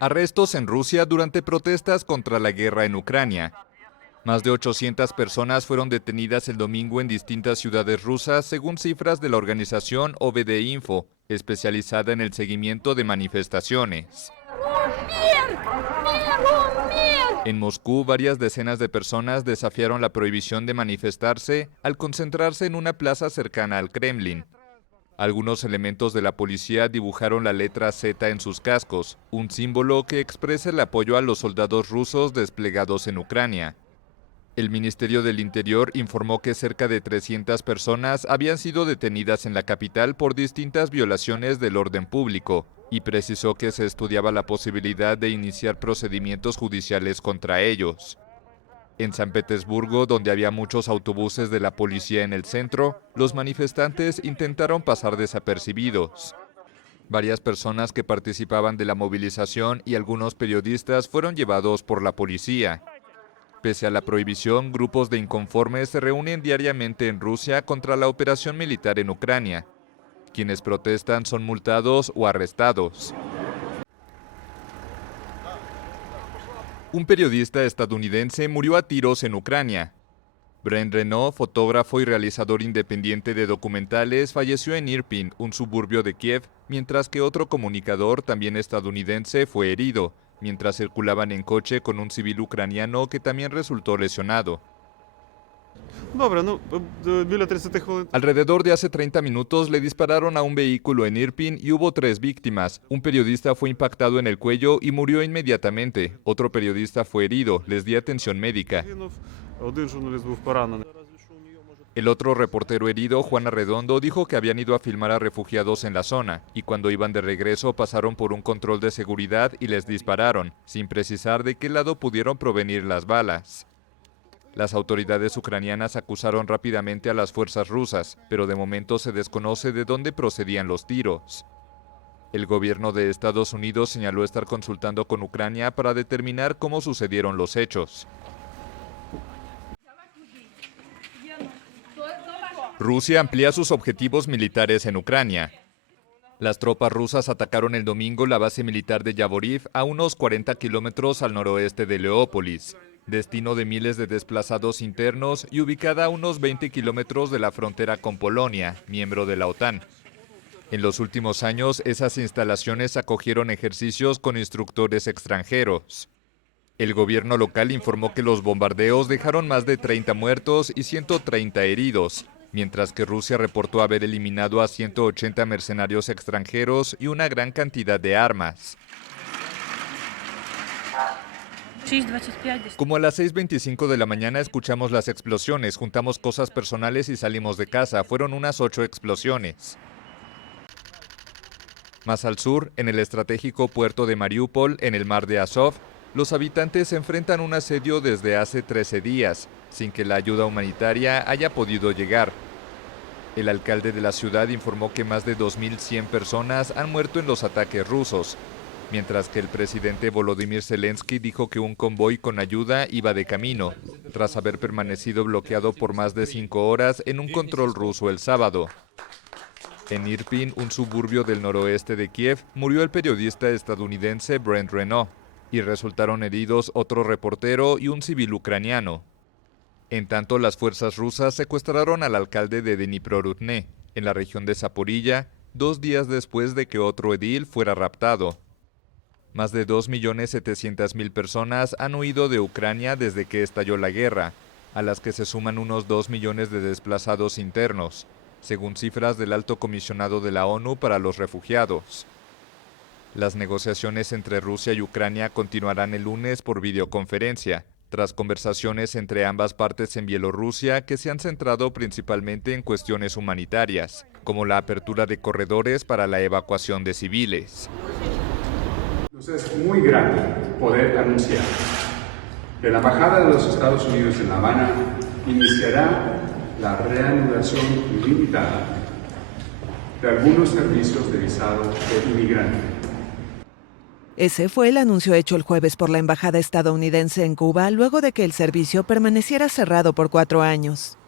Arrestos en Rusia durante protestas contra la guerra en Ucrania. Más de 800 personas fueron detenidas el domingo en distintas ciudades rusas, según cifras de la organización OVD Info, especializada en el seguimiento de manifestaciones. En Moscú, varias decenas de personas desafiaron la prohibición de manifestarse al concentrarse en una plaza cercana al Kremlin. Algunos elementos de la policía dibujaron la letra Z en sus cascos, un símbolo que expresa el apoyo a los soldados rusos desplegados en Ucrania. El Ministerio del Interior informó que cerca de 300 personas habían sido detenidas en la capital por distintas violaciones del orden público y precisó que se estudiaba la posibilidad de iniciar procedimientos judiciales contra ellos. En San Petersburgo, donde había muchos autobuses de la policía en el centro, los manifestantes intentaron pasar desapercibidos. Varias personas que participaban de la movilización y algunos periodistas fueron llevados por la policía. Pese a la prohibición, grupos de inconformes se reúnen diariamente en Rusia contra la operación militar en Ucrania. Quienes protestan son multados o arrestados. Un periodista estadounidense murió a tiros en Ucrania. Brent Renaud, fotógrafo y realizador independiente de documentales, falleció en Irpin, un suburbio de Kiev, mientras que otro comunicador, también estadounidense, fue herido, mientras circulaban en coche con un civil ucraniano que también resultó lesionado. Alrededor de hace 30 minutos le dispararon a un vehículo en Irpin y hubo 3 víctimas. Un periodista fue impactado en el cuello y murió inmediatamente. Otro periodista fue herido, les di atención médica. El otro reportero herido, Juan Arredondo, dijo que habían ido a filmar a refugiados en la zona y cuando iban de regreso pasaron por un control de seguridad y les dispararon, sin precisar de qué lado pudieron provenir las balas. Las autoridades ucranianas acusaron rápidamente a las fuerzas rusas, pero de momento se desconoce de dónde procedían los tiros. El gobierno de Estados Unidos señaló estar consultando con Ucrania para determinar cómo sucedieron los hechos. Rusia amplía sus objetivos militares en Ucrania. Las tropas rusas atacaron el domingo la base militar de Yavoriv a unos 40 kilómetros al noroeste de Leópolis, destino de miles de desplazados internos y ubicada a unos 20 kilómetros de la frontera con Polonia, miembro de la OTAN. En los últimos años, esas instalaciones acogieron ejercicios con instructores extranjeros. El gobierno local informó que los bombardeos dejaron más de 30 muertos y 130 heridos, mientras que Rusia reportó haber eliminado a 180 mercenarios extranjeros y una gran cantidad de armas. Como a las 6:25 de la mañana escuchamos las explosiones, juntamos cosas personales y salimos de casa. Fueron unas 8 explosiones. Más al sur, en el estratégico puerto de Mariupol, en el mar de Azov, los habitantes enfrentan un asedio desde hace 13 días, sin que la ayuda humanitaria haya podido llegar. El alcalde de la ciudad informó que más de 2.100 personas han muerto en los ataques rusos, mientras que el presidente Volodymyr Zelensky dijo que un convoy con ayuda iba de camino, tras haber permanecido bloqueado por más de 5 horas en un control ruso el sábado. En Irpin, un suburbio del noroeste de Kiev, murió el periodista estadounidense Brent Renaud, y resultaron heridos otro reportero y un civil ucraniano. En tanto, las fuerzas rusas secuestraron al alcalde de Dniproruthne, en la región de Zaporilla, 2 días después de que otro edil fuera raptado. Más de 2.700.000 personas han huido de Ucrania desde que estalló la guerra, a las que se suman unos 2 millones de desplazados internos, según cifras del Alto Comisionado de la ONU para los Refugiados. Las negociaciones entre Rusia y Ucrania continuarán el lunes por videoconferencia, tras conversaciones entre ambas partes en Bielorrusia que se han centrado principalmente en cuestiones humanitarias, como la apertura de corredores para la evacuación de civiles. Nos es muy grato poder anunciar que la Embajada de los Estados Unidos en La Habana iniciará la reanudación limitada de algunos servicios de visado de inmigrante. Ese fue el anuncio hecho el jueves por la embajada estadounidense en Cuba luego de que el servicio permaneciera cerrado por 4 años.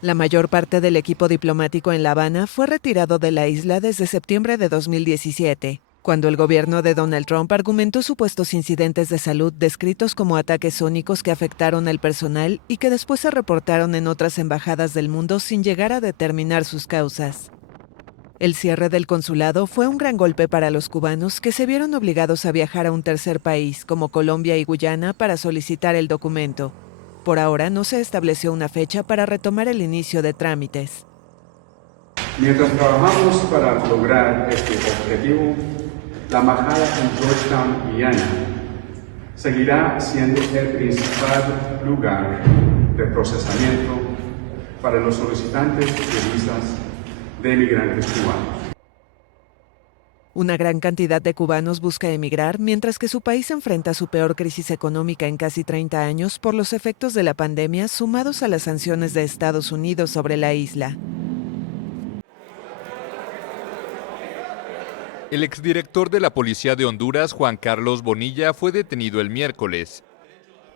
La mayor parte del equipo diplomático en La Habana fue retirado de la isla desde septiembre de 2017, Cuando el gobierno de Donald Trump argumentó supuestos incidentes de salud descritos como ataques sónicos que afectaron al personal y que después se reportaron en otras embajadas del mundo sin llegar a determinar sus causas. El cierre del consulado fue un gran golpe para los cubanos que se vieron obligados a viajar a un tercer país, como Colombia y Guyana, para solicitar el documento. Por ahora no se estableció una fecha para retomar el inicio de trámites. Mientras trabajamos para lograr este objetivo, la embajada en Georgetown, Guyana, seguirá siendo el principal lugar de procesamiento para los solicitantes de visas de emigrantes cubanos. Una gran cantidad de cubanos busca emigrar, mientras que su país enfrenta su peor crisis económica en casi 30 años por los efectos de la pandemia sumados a las sanciones de Estados Unidos sobre la isla. El exdirector de la Policía de Honduras, Juan Carlos Bonilla, fue detenido el miércoles.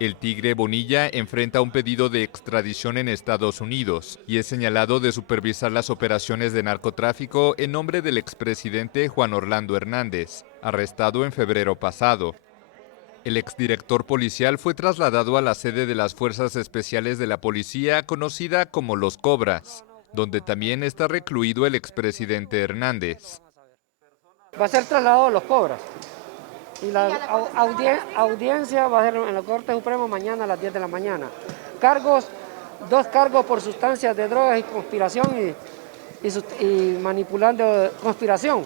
El Tigre Bonilla enfrenta un pedido de extradición en Estados Unidos y es señalado de supervisar las operaciones de narcotráfico en nombre del expresidente Juan Orlando Hernández, arrestado en febrero pasado. El exdirector policial fue trasladado a la sede de las Fuerzas Especiales de la Policía, conocida como Los Cobras, donde también está recluido el expresidente Hernández. Va a ser trasladado a Los Cobras. Y la audiencia va a ser en la Corte Suprema mañana a las 10 de la mañana. Dos cargos por sustancias de drogas y conspiración y manipulando conspiración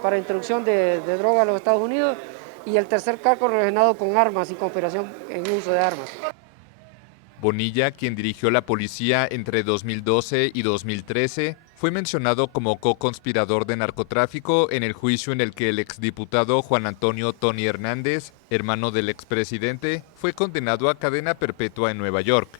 para introducción de drogas a los Estados Unidos. Y el tercer cargo relacionado con armas y conspiración en uso de armas. Bonilla, quien dirigió la policía entre 2012 y 2013, fue mencionado como co-conspirador de narcotráfico en el juicio en el que el exdiputado Juan Antonio Tony Hernández, hermano del expresidente, fue condenado a cadena perpetua en Nueva York.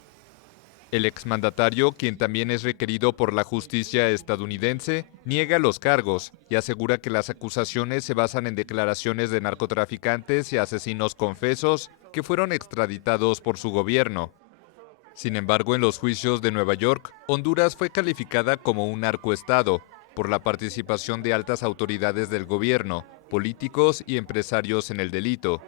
El exmandatario, quien también es requerido por la justicia estadounidense, niega los cargos y asegura que las acusaciones se basan en declaraciones de narcotraficantes y asesinos confesos que fueron extraditados por su gobierno. Sin embargo, en los juicios de Nueva York, Honduras fue calificada como un narcoestado por la participación de altas autoridades del gobierno, políticos y empresarios en el delito.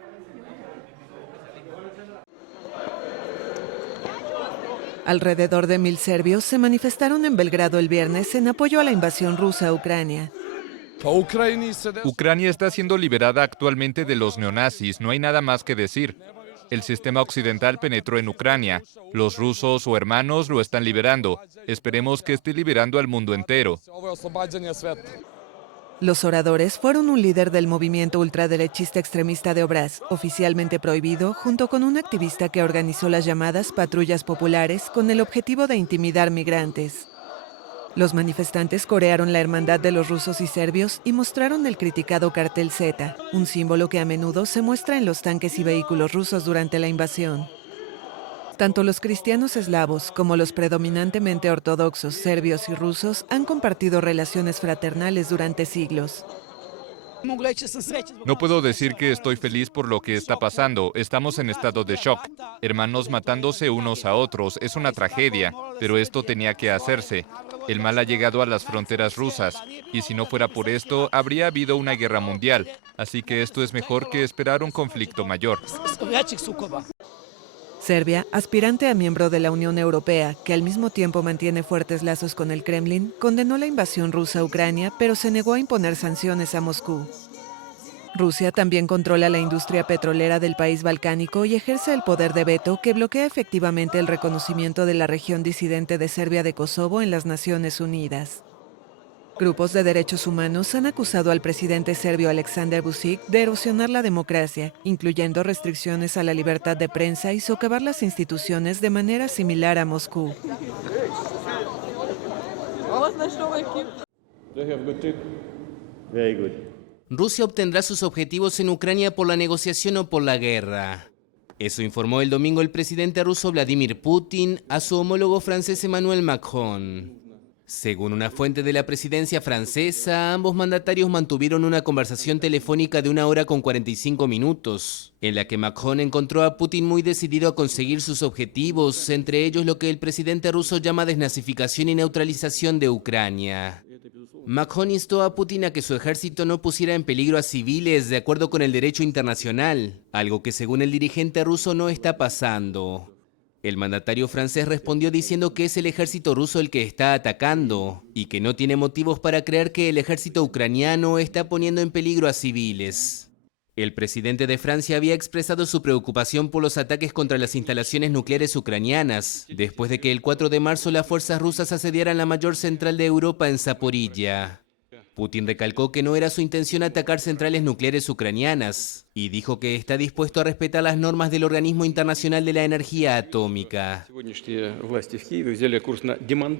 Alrededor de 1,000 serbios se manifestaron en Belgrado el viernes en apoyo a la invasión rusa a Ucrania. Ucrania está siendo liberada actualmente de los neonazis, no hay nada más que decir. El sistema occidental penetró en Ucrania. Los rusos o hermanos lo están liberando. Esperemos que esté liberando al mundo entero. Los oradores fueron un líder del movimiento ultraderechista extremista de Obraz, oficialmente prohibido, junto con un activista que organizó las llamadas patrullas populares con el objetivo de intimidar migrantes. Los manifestantes corearon la hermandad de los rusos y serbios y mostraron el criticado cartel Z, un símbolo que a menudo se muestra en los tanques y vehículos rusos durante la invasión. Tanto los cristianos eslavos como los predominantemente ortodoxos serbios y rusos han compartido relaciones fraternales durante siglos. No puedo decir que estoy feliz por lo que está pasando. Estamos en estado de shock. Hermanos matándose unos a otros. Es una tragedia, pero esto tenía que hacerse. El mal ha llegado a las fronteras rusas, y si no fuera por esto, habría habido una guerra mundial. Así que esto es mejor que esperar un conflicto mayor. Serbia, aspirante a miembro de la Unión Europea, que al mismo tiempo mantiene fuertes lazos con el Kremlin, condenó la invasión rusa a Ucrania, pero se negó a imponer sanciones a Moscú. Rusia también controla la industria petrolera del país balcánico y ejerce el poder de veto que bloquea efectivamente el reconocimiento de la región disidente de Serbia de Kosovo en las Naciones Unidas. Grupos de derechos humanos han acusado al presidente serbio Aleksandar Vučić de erosionar la democracia, incluyendo restricciones a la libertad de prensa y socavar las instituciones de manera similar a Moscú. Rusia obtendrá sus objetivos en Ucrania por la negociación o por la guerra. Eso informó el domingo el presidente ruso Vladimir Putin a su homólogo francés Emmanuel Macron. Según una fuente de la presidencia francesa, ambos mandatarios mantuvieron una conversación telefónica de 1 hora con 45 minutos, en la que Macron encontró a Putin muy decidido a conseguir sus objetivos, entre ellos lo que el presidente ruso llama desnazificación y neutralización de Ucrania. Macron instó a Putin a que su ejército no pusiera en peligro a civiles de acuerdo con el derecho internacional, algo que según el dirigente ruso no está pasando. El mandatario francés respondió diciendo que es el ejército ruso el que está atacando y que no tiene motivos para creer que el ejército ucraniano está poniendo en peligro a civiles. El presidente de Francia había expresado su preocupación por los ataques contra las instalaciones nucleares ucranianas, después de que el 4 de marzo las fuerzas rusas asediaran la mayor central de Europa en Zaporilla. Putin recalcó que no era su intención atacar centrales nucleares ucranianas y dijo que está dispuesto a respetar las normas del Organismo Internacional de la Energía Atómica.